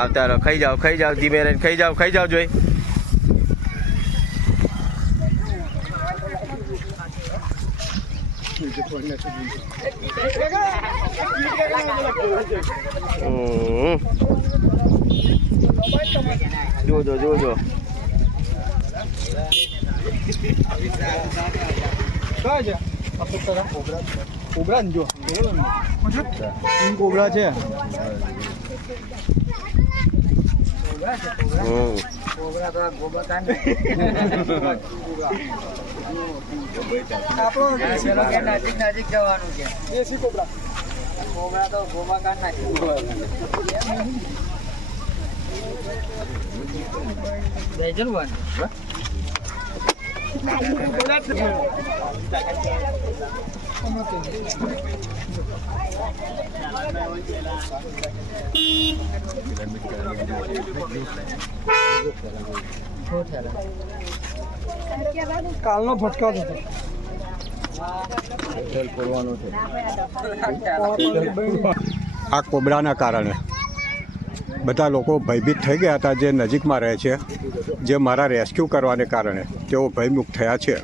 આવતા રહો, ખાઈ જાઓ ધીમે રહીને ખાઈ જાઓ જોઈ. જોજો કોબરા જો કોબરા છે. નજીક જવાનું છે. દેશી કોબરા કોબરા તો ગોબા કાઢ નાખી. કાલનો ફટકા હતો. આ કોબરાના કારણે બધા લોકો ભયભીત થઈ ગયા હતા જે નજીકમાં રહે છે. જે મારા રેસ્ક્યુ કરવાને કારણે તેઓ ભયમુક્ત થયા છે.